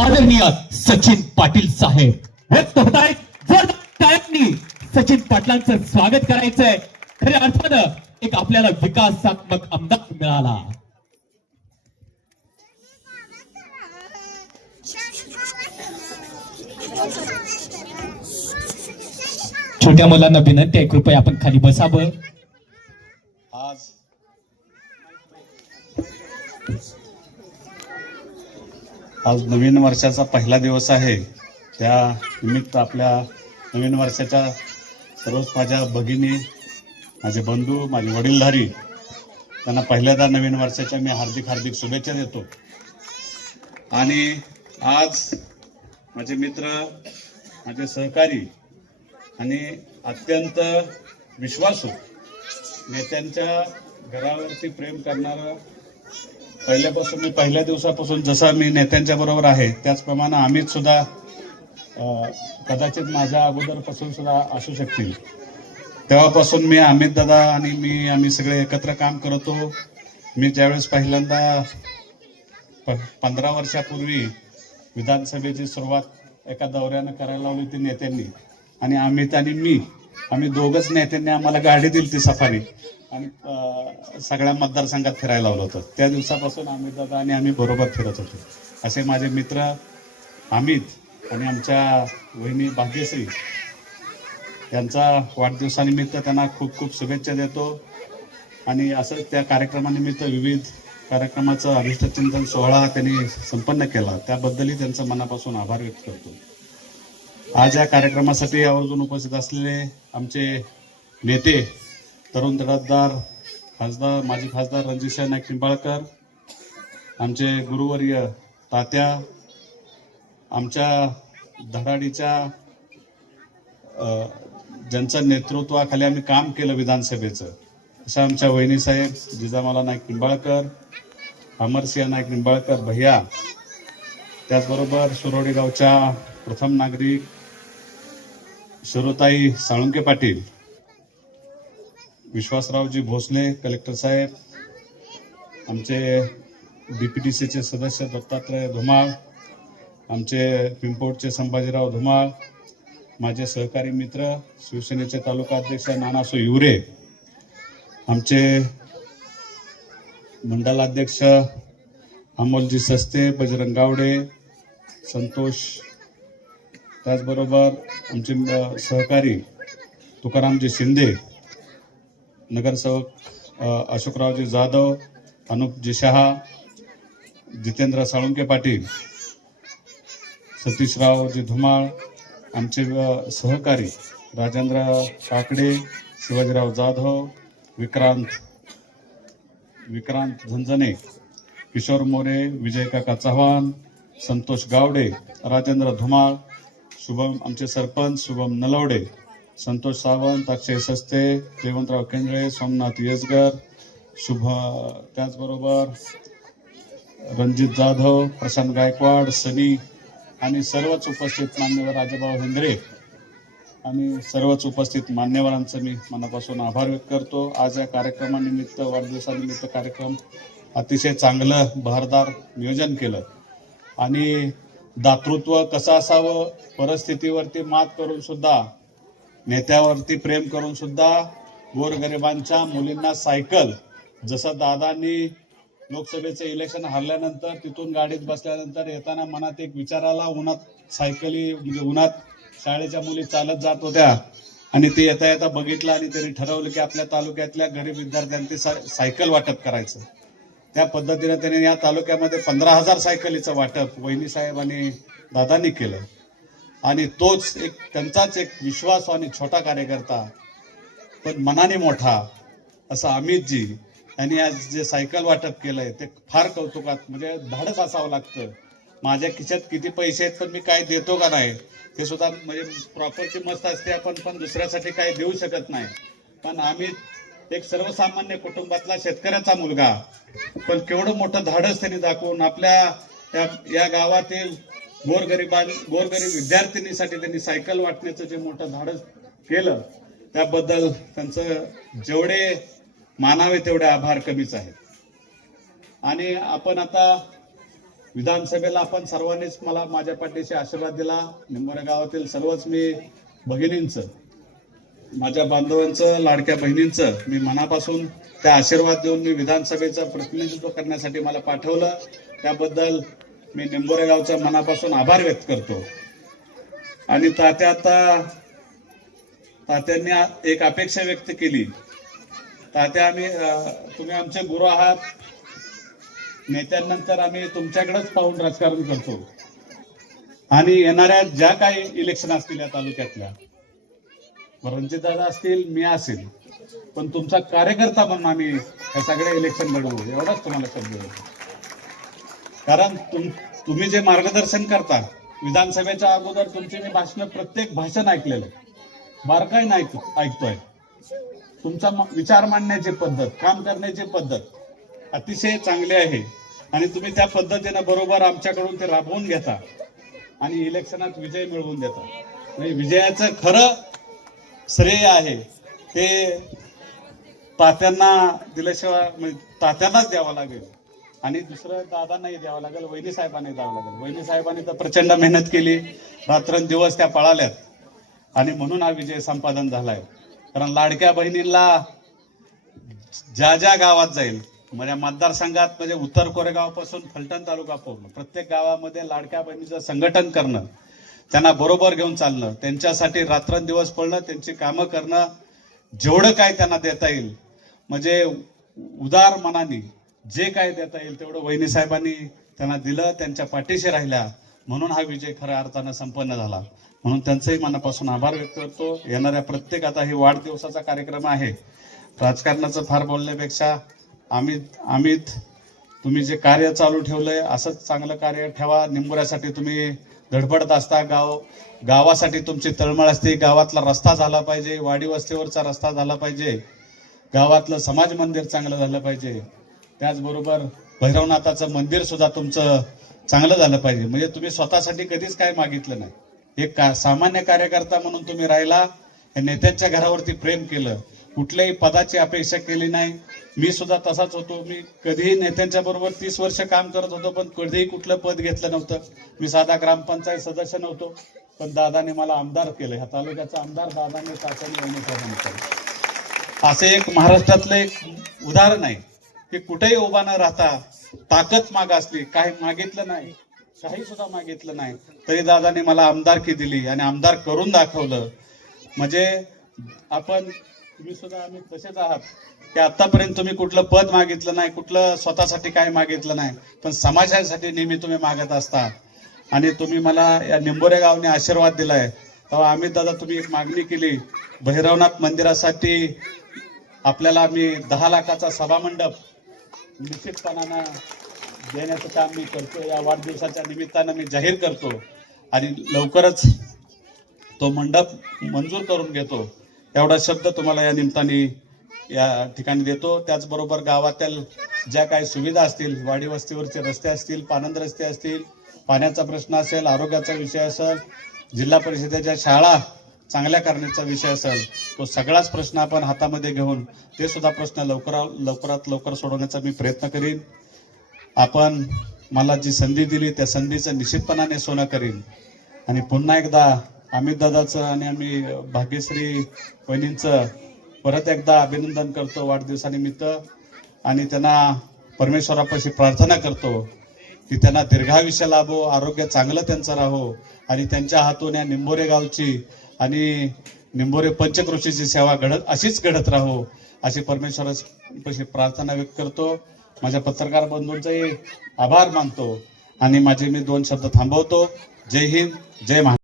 आदरणीय सचिन पाटील साहेब. हेच होत आहेत जर टाळ्यांनी सचिन पाटलांचं स्वागत करायचंय. खऱ्या अर्थानं एक आपल्याला विकासात्मक आमदार मिळाला. छोट्या मुलांना विनंती आहे कृपया आपण खाली बसावं आज आज नवीन वर्षाचा पहिला दिवस आहे. त्या निमित्त आपल्या नवीन वर्षाच्या सर्वच माझ्या भगिनी माझे बंधू माझे वडीलधारी त्यांना पहिल्यांदा नवीन वर्षाच्या मी हार्दिक हार्दिक शुभेच्छा देतो. आणि आज माझे मित्र माझे सहकारी आणि अत्यंत विश्वासू नेत्यांच्या घरावरती प्रेम करणारं पहिल्यापासून मी पहिल्या दिवसापासून जसा मी नेत्यांच्या बरोबर आहे त्याचप्रमाणे आम्हीच सुद्धा कदाचित माझ्या अगोदरपासून सुद्धा असू शकतील. तेव्हापासून मी अमित दादा आणि मी आम्ही सगळे एकत्र काम करतो. मी ज्यावेळेस पहिल्यांदा प- पंधरा वर्षापूर्वी विधानसभेची सुरुवात एका दौऱ्यानं करायला लावली होती नेत्यांनी. आणि अमित आणि मी आम्ही दोघंच नेत्यांनी आम्हाला गाडी दिली ती सफारी. आणि सगळ्या मतदारसंघात फिरायला लावलं होतं. त्या दिवसापासून अमित दादा आणि आम्ही बरोबर फिरत होतो. असे माझे मित्र अमित आणि आमच्या वहिनी भाग्यश्री यांचा वाढदिवसानिमित्त त्यांना खूप खूप शुभेच्छा देतो. आणि असंच त्या कार्यक्रमानिमित्त विविध कार्यक्रमाचं अभिष्टचिंतन सोहळा त्यांनी संपन्न केला. त्याबद्दलही त्यांचं मनापासून आभार व्यक्त करतो. आज या कार्यक्रमासाठी आवर्जून उपस्थित असलेले आमचे नेते तरुण तडफदार खासदार माजी खासदार रणजित नाईक निंबाळकर आमचे गुरुवर्य तात्या आमच्या धडाडीच्या ज्यांचं नेतृत्वाखाली आम्ही काम केलं विधानसभेचं अशा आमच्या वहिनीसाहेब जिजामाला नाईक निंबाळकर अमरसिंह नाईक निंबाळकर भैया त्याचबरोबर सुरोडी गावच्या प्रथम नागरिक शिरोताई साळुंके पाटील विश्वासरावजी भोसले कलेक्टर साहेब आमचे बी पी डी सीचे सदस्य दत्तात्रय धुमाळ आमचे पिंपोटचे संभाजीराव धुमाळ माझे सहकारी मित्र शिवसेनेचे तालुका अध्यक्ष नानासो युरे आमचे मंडलाध्यक्ष अमोलजी सस्ते बजरंग गावडे संतोष त्याचबरोबर आमचे सहकारी तुकारामजी शिंदे नगरसेवक अशोकरावजी जाधव अनुपजी शहा जितेंद्र साळुंके पाटील सतीशरावजी धुमाळ आमचे सहकारी राजेंद्र काकडे शिवाजीराव जाधव विक्रांत विक्रांत झंझने किशोर मोरे विजय काका चव्हाण संतोष गावडे राजेंद्र धुमाळ शुभम आमचे सरपंच शुभम नलवडे संतोष सावंत अक्षय सस्ते रेवंतराव केंद्रे सोमनाथ येसगर शुभ त्याचबरोबर रणजित जाधव प्रशांत गायकवाड सनी आणि सर्वच उपस्थित मान्यवर राजाभाऊ हेंद्रे आणि सर्वच उपस्थित मान्यवरांचं मी मनापासून आभार व्यक्त करतो. आज या कार्यक्रमानिमित्त वाढदिवसानिमित्त कार्यक्रम अतिशय चांगलं बहारदार नियोजन केलं. आणि दातृत्व कसं असावं परिस्थितीवरती मात करून सुद्धा नेत्यावरती प्रेम करून सुद्धा गोरगरिबांच्या मुलींना सायकल जसं दादांनी लोकसभेचं इलेक्शन हरल्यानंतर तिथून गाडीत बसल्यानंतर येताना मनात एक विचार आला उन्हात सायकली म्हणजे उन्हात शाळेच्या मुली चालत जात होत्या. आणि ते येता येता बघितलं आणि त्यांनी ठरवलं की आपल्या तालुक्यातल्या गरीब विद्यार्थ्यांनी सा- सायकल वाटप करायचं. त्या पद्धतीने त्यांनी या तालुक्यामध्ये पंधरा हजार सायकलीचं वाटप वहिनी साहेब आणि दादांनी केलं. आणि तोच एक त्यांचाच एक विश्वास आणि छोटा कार्यकर्ता पण मनाने मोठा असं अमितजी यांनी आज जे सायकल वाटप केलंय ते फार कौतुकात म्हणजे धाडस असावं लागतं. माझ्या खिशात किती पैसे आहेत पण मी काय देतो का नाही ते सुद्धा म्हणजे प्रॉपर्टी मस्त असते आपण पण दुसऱ्यासाठी काही देऊ शकत नाही. पण आम्ही एक सर्वसामान्य कुटुंबातला शेतकऱ्याचा मुलगा पण केवढं मोठं धाडस त्यांनी दाखवून आपल्या या- या गावातील गोरगरिबां गोरगरीब विद्यार्थिनीसाठी त्यांनी सायकल वाटण्याचं जे मोठं धाडस केलं त्याबद्दल त्यांचं जेवढे मानावे तेवढे आभार कमीच आहेत. आणि आपण आता विधानसभेला आपण सर्वांनीच मला माझ्या पाठीशी आशीर्वाद दिला. निंबोरे गावातील सर्वच मी भगिनींचं माझ्या बांधवांचं लाडक्या बहिणींचं मी मनापासून त्या आशीर्वाद देऊन मी विधानसभेचं प्रतिनिधित्व करण्यासाठी मला पाठवलं. त्याबद्दल मी निंबोरे मनापासून आभार व्यक्त करतो. आणि तात्या आता तात्यांनी एक अपेक्षा व्यक्त केली. तात्या आम्ही तुम्ही आमचे गुरु आहात. नेत्यांनंतर आम्ही तुमच्याकडेच पाहून राजकारण करतो. आणि येणाऱ्या ज्या काही इलेक्शन असतील या तालुक्यातल्या रणजितदादा असतील मी असेल पण तुमचा कार्यकर्ता म्हणून आम्ही हे सगळे इलेक्शन लढवू. एवढाच तुम्हाला शब्द कारण तुम तुम्ही जे मार्गदर्शन करता विधानसभेच्या अगोदर तुमची मी भाषण प्रत्येक भाषण ऐकलेलं बारकाईन ऐक ऐकतोय. तुमचा म- विचार मांडण्याची पद्धत काम करण्याची पद्धत अतिशय चांगली आहे. आणि तुम्ही त्या पद्धतीनं बरोबर आमच्याकडून ते राबवून घेता आणि इलेक्शनात विजय मिळवून देता. म्हणजे विजयाचं खरं श्रेय आहे ते तात्यांना दिल्याशिवाय म्हणजे तात्यांनाच द्यावं लागेल. आणि दुसरं दादा नाही द्यावं लागेल वहिनी साहेबांनी द्यावं लागेल. वहिनी साहेबांनी तर प्रचंड मेहनत केली रात्रंदिवस त्या पळाल्यात. आणि म्हणून हा विजय संपादन झालाय. कारण लाडक्या बहिणींना ज्या ज्या गावात जाईल म्हणजे मतदारसंघात म्हणजे उत्तर कोरेगावपासून फलटण तालुका पूर्ण प्रत्येक गावामध्ये लाडक्या बहिणीचं संघटन करणं त्यांना बरोबर घेऊन चालणं त्यांच्यासाठी रात्रंदिवस पडणं त्यांची कामं करणं जेवढं काय त्यांना देता येईल. म्हणजे उदार मनाने जे काय देता येईल तेवढं वहिनी साहेबांनी त्यांना दिलं त्यांच्या पाठीशी राहिल्या. म्हणून हा विजय खऱ्या अर्थानं संपन्न झाला. म्हणून त्यांचंही मनापासून आभार व्यक्त करतो. येणाऱ्या प्रत्येक आता हे वाढदिवसाचा कार्यक्रम आहे. राजकारणाचं फार बोलण्यापेक्षा अमित अमित तुम्ही जे कार्य चालू ठेवलंय असंच चांगलं कार्य ठेवा. निंबुऱ्यासाठी तुम्ही धडपडत असता गाव गावासाठी तुमची तळमळ असते. गावातला रस्ता झाला पाहिजे वाडी वस्तीवरचा रस्ता झाला पाहिजे. गावातलं समाज मंदिर चांगलं झालं पाहिजे. त्याचबरोबर भैरवनाथाचं मंदिर सुद्धा तुमचं चांगलं झालं पाहिजे. म्हणजे तुम्ही स्वतःसाठी कधीच काय मागितलं नाही. एक का सामान्य कार्यकर्ता म्हणून तुम्ही राहिला या नेत्यांच्या घरावरती प्रेम केलं कुठल्याही पदाची अपेक्षा केली नाही. मी सुद्धा तसाच होतो. मी कधीही नेत्यांच्या बरोबर तीस वर्ष काम करत होतो पण कधीही कुठलं पद घेतलं नव्हतं. मी साधा ग्रामपंचायत सदस्य नव्हतो पण दादाने मला आमदार केलं. ह्या तालुक्याचा आमदार दादाने शासन असं एक महाराष्ट्रातलं एक उदाहरण आहे. की कुठेही उभा न राहता ताकद माग असली काही मागितलं नाही काही सुद्धा मागितलं नाही तरी दादाने मला आमदारकी दिली आणि आमदार करून दाखवलं. म्हणजे आपण तुम्ही सुद्धा आम्ही तसेच आहात की आतापर्यंत तुम्ही कुठलं पद मागितलं नाही कुठलं स्वतःसाठी काय मागितलं नाही पण समाजासाठी नेहमी तुम्ही मागत असता. आणि तुम्ही मला या निंबोरे गावने आशीर्वाद दिलाय. तेव्हा आम्ही दादा तुम्ही एक मागणी केली भैरवनाथ मंदिरासाठी आपल्याला आम्ही दहा लाखाचा सभामंडप निश्चितपणानं देण्याचं काम मी करतो. या वाढदिवसाच्या निमित्तानं मी जाहीर करतो आणि लवकरच तो मंडप मंजूर करून घेतो. एवढा शब्द तुम्हाला या निमित्ताने या ठिकाणी देतो. त्याचबरोबर गावातील ज्या काही सुविधा असतील वाडी वस्तीवरचे रस्ते असतील पानंद रस्ते असतील पाण्याचा प्रश्न असेल आरोग्याचा विषय असेल जिल्हा परिषदेच्या शाळा चांगल्या करण्याचा विषय असेल तो सगळाच प्रश्न आपण हातामध्ये घेऊन ते सुद्धा प्रश्न लवकरात लवकरात लवकर सोडवण्याचा मी प्रयत्न करीन. आपण मला जी संधी दिली त्या संधीचं निश्चितपणाने सोनं करीन. आणि पुन्हा एकदा अमित दादाचं आणि आम्ही भाग्यश्री वहिनींचं परत एकदा अभिनंदन करतो वाढदिवसानिमित्त. आणि त्यांना परमेश्वरापाशी प्रार्थना करतो की त्यांना दीर्घायुष्य लाभो आरोग्य चांगलं त्यांचं राहो. आणि त्यांच्या हातून या निंबोरे गावची आणि निंबोरे पंचकृषीची सेवा घडत अशीच घडत राहो अशी परमेश्वराची प्रार्थना व्यक्त करतो. माझ्या पत्रकार बंधूंचाही आभार मानतो. आणि माझे मी दोन शब्द थांबवतो. जय हिंद जय महाराष्ट्र.